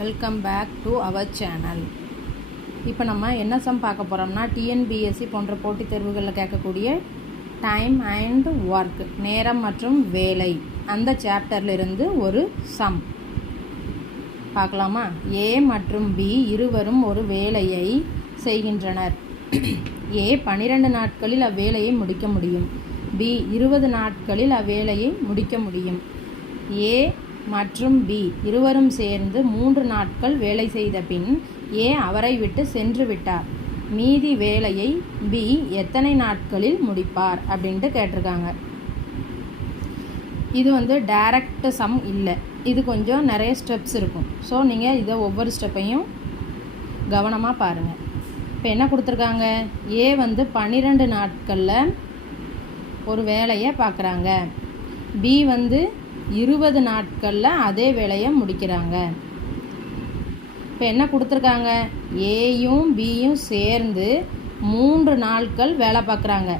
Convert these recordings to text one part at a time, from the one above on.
Welcome back to our channel. இப்போ நம்ம என்ன சம் பார்க்க போகிறோம்னா, டிஎன்பிஎஸ்சி போன்ற போட்டித் தேர்வுகளில் கேட்கக்கூடிய டைம் அண்ட் ஒர்க், நேரம் மற்றும் வேலை, அந்த சாப்டர்லிருந்து ஒரு சம் பார்க்கலாமா? ஏ மற்றும் பி இருவரும் ஒரு வேலையை செய்கின்றனர். ஏ 12 நாட்களில் அவ்வேலையை முடிக்க முடியும். பி 20 நாட்களில் அவ்வேலையை முடிக்க முடியும். ஏ மற்றும் பி இருவரும் சேர்ந்து 3 நாட்கள் வேலை செய்த பின் ஏ அவரை விட்டு சென்று விட்டார். மீதி வேலையை பி எத்தனை நாட்களில் முடிப்பார் அப்படின்ட்டு கேட்டிருக்காங்க. இது டைரக்ட் சம் இல்லை, இது கொஞ்சம் நிறைய ஸ்டெப்ஸ் இருக்கும். ஸோ நீங்கள் இதை ஒவ்வொரு ஸ்டெப்பையும் கவனமாக பாருங்கள். இப்போ என்ன கொடுத்துருக்காங்க, ஏ 12 நாட்களில் ஒரு வேலையை பார்க்குறாங்க. பி 20 நாட்களில் அதே வேலையை முடிக்கிறாங்க. இப்போ என்ன கொடுத்துருக்காங்க, ஏயும் பியும் சேர்ந்து 3 நாட்கள் வேலை பார்க்குறாங்க.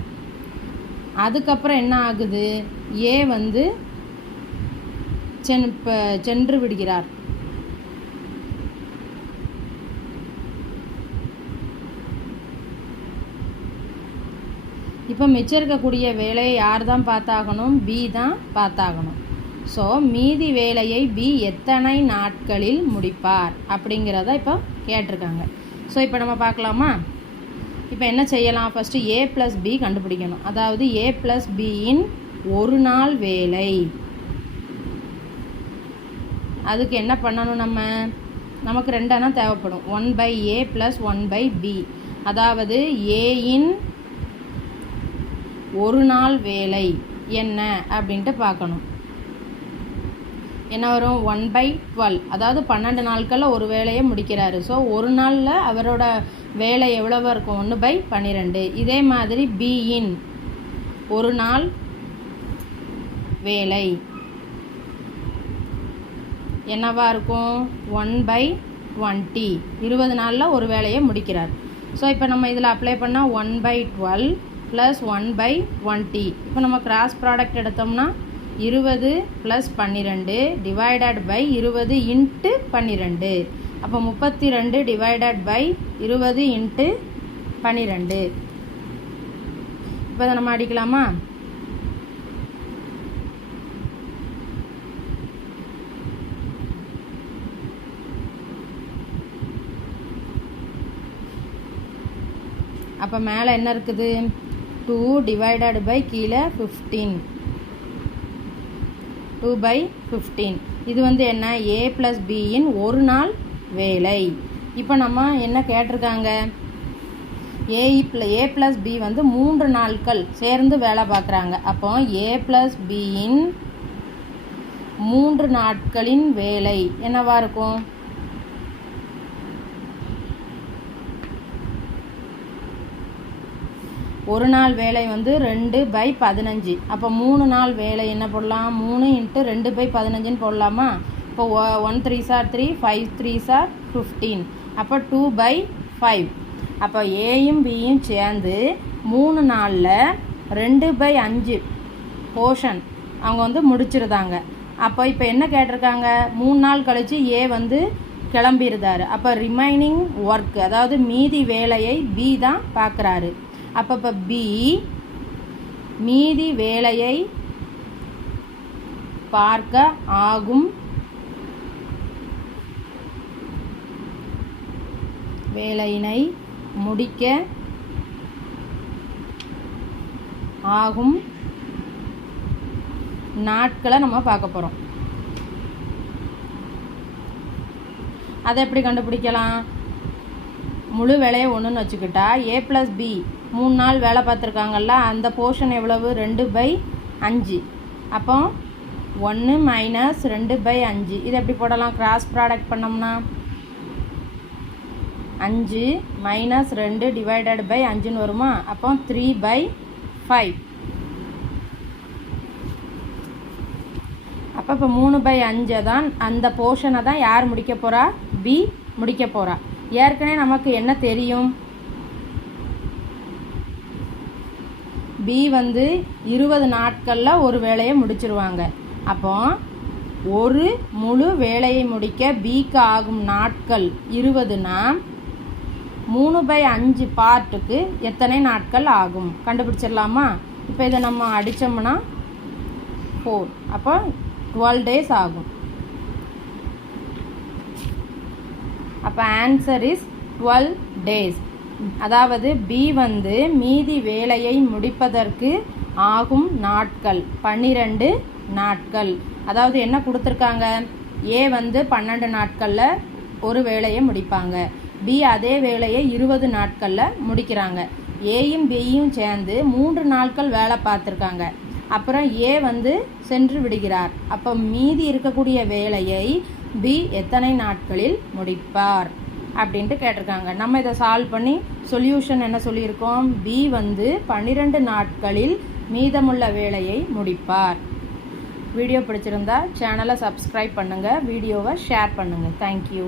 அதுக்கப்புறம் என்ன ஆகுது, ஏ சென்று விடுகிறார். இப்போ மிச்சம் இருக்கக்கூடிய வேலையை யார் தான் பார்த்தாகணும், பி தான் பார்த்தாகணும். ஸோ மீதி வேலையை பி எத்தனை நாட்களில் முடிப்பார் அப்படிங்கிறத இப்போ கேட்டிருக்காங்க. ஸோ இப்போ நம்ம பார்க்கலாமா? இப்போ என்ன செய்யலாம், ஃபஸ்ட்டு ஏ ப்ளஸ் பி கண்டுபிடிக்கணும். அதாவது ஏ ப்ளஸ் பியின் ஒரு நாள் வேலை. அதுக்கு என்ன பண்ணணும், நமக்கு 2 அணா தேவைப்படும். 1/a + 1/b. அதாவது ஏயின் ஒரு நாள் வேலை என்ன அப்படின்ட்டு பார்க்கணும். என்ன வரும், 1/12. அதாவது 12 நாட்களில் ஒரு வேலையை முடிக்கிறாரு. ஸோ ஒரு நாளில் அவரோட வேலை எவ்வளவா இருக்கும், 1/12. இதே மாதிரி பியின் ஒரு நாள் வேலை என்னவா இருக்கும், 1/20. 20 நாளில் ஒரு வேலையை முடிக்கிறார். ஸோ இப்போ நம்ம இதில் அப்ளை பண்ணால் 1/12 + 1/20. இப்போ நம்ம கிராஸ் ப்ராடக்ட் எடுத்தோம்னா 20 + 12 டிவைடட் பை 20 × 12. அப்போ 32 டிவைடட் பை 20 × 12. இப்போ இதை நம்ம அடிக்கலாமா? அப்போ மேலே என்ன இருக்குது, 2 டிவைடட் பை கீழே 15. 2/15. இது என்ன, ஏ ப்ளஸ் பியின் ஒரு நாள் வேலை. இப்போ நம்ம என்ன கேட்டிருக்காங்க, ஏ ப்ளஸ் பி 3 நாட்கள் சேர்ந்து வேலை பார்க்குறாங்க. அப்போ ஏ ப்ளஸ் பியின் 3 நாட்களின் வேலை என்னவா இருக்கும், ஒரு நாள் வேலை 2/15. அப்போ 3 நாள் வேலை என்ன போடலாம், 3 × 2/15 போடலாமா? இப்போ 1 3s are 3, 5 3s are 15. அப்போ 2/5. அப்போ ஏயும் பியும் சேர்ந்து 3 நாளில் 2/5 போர்ஷன் அவங்க முடிச்சிருந்தாங்க. அப்போ இப்போ என்ன கேட்டிருக்காங்க, 3 நாள் கழித்து ஏ கிளம்பியிருந்தார். அப்போ ரிமைனிங் ஒர்க், அதாவது மீதி வேலையை பி தான் பார்க்குறாரு. அப்போ இப்போ பி மீதி வேலையை பார்க்க ஆகும் வேலையினை முடிக்க ஆகும் நாட்களை நம்ம பார்க்க போகிறோம். அதை எப்படி கண்டுபிடிக்கலாம், முழு வேலையை ஒன்றுன்னு வச்சுக்கிட்டா ஏ ப்ளஸ் பி 3 நாள் வேலை பார்த்துருக்காங்கல்ல, அந்த போர்ஷன் எவ்வளவு, 2/5. அப்போ 1 - 2/5. இது எப்படி போடலாம், கிராஸ் ப்ராடக்ட் பண்ணோம்னா 5 - 2 டிவைடட் பை 5ன்னு வருமா? அப்போ 3/5. அப்போ இப்போ 3/5 தான் அந்த போர்ஷனை தான் யார் முடிக்க போகிறா, பி முடிக்க போகிறா. ஏற்கனவே நமக்கு என்ன தெரியும், பி 20 நாட்களில் ஒரு வேலையை முடிச்சிருவாங்க. அப்போ ஒரு முழு வேலையை முடிக்க பிக்கு ஆகும் நாட்கள் 20னா 3/5 பார்ட்டுக்கு எத்தனை நாட்கள் ஆகும் கண்டுபிடிச்சிடலாமா? இப்போ இதை நம்ம அடித்தோம்னா 4, அப்போ 12 days ஆகும். அப்போ ஆன்சர் இஸ் 12 days. அதாவது பி வந்து மீதி வேலையை முடிப்பதற்கு ஆகும் நாட்கள் 12 நாட்கள். அதாவது என்ன கொடுத்துருக்காங்க, ஏ வந்து 12 நாட்களில் ஒரு வேலையை முடிப்பாங்க, பி அதே வேலையை 20 நாட்களில் முடிக்கிறாங்க. ஏயும் பியும் சேர்ந்து 3 நாட்கள் வேலை பார்த்துருக்காங்க. அப்புறம் ஏ வந்து சென்று விடுகிறார். அப்போ மீதி இருக்கக்கூடிய வேலையை பி எத்தனை நாட்களில் முடிப்பார் அப்படின்ட்டு கேட்டிருக்காங்க. நம்ம இதை சால்வ் பண்ணி சொல்யூஷன் என்ன சொல்லியிருக்கோம், பி வந்து 12 நாட்களில் மீதமுள்ள வேலையை முடிப்பார். வீடியோ பிடிச்சிருந்தா சேனலை சப்ஸ்கிரைப் பண்ணுங்கள், வீடியோவை ஷேர் பண்ணுங்கள். தேங்க்யூ.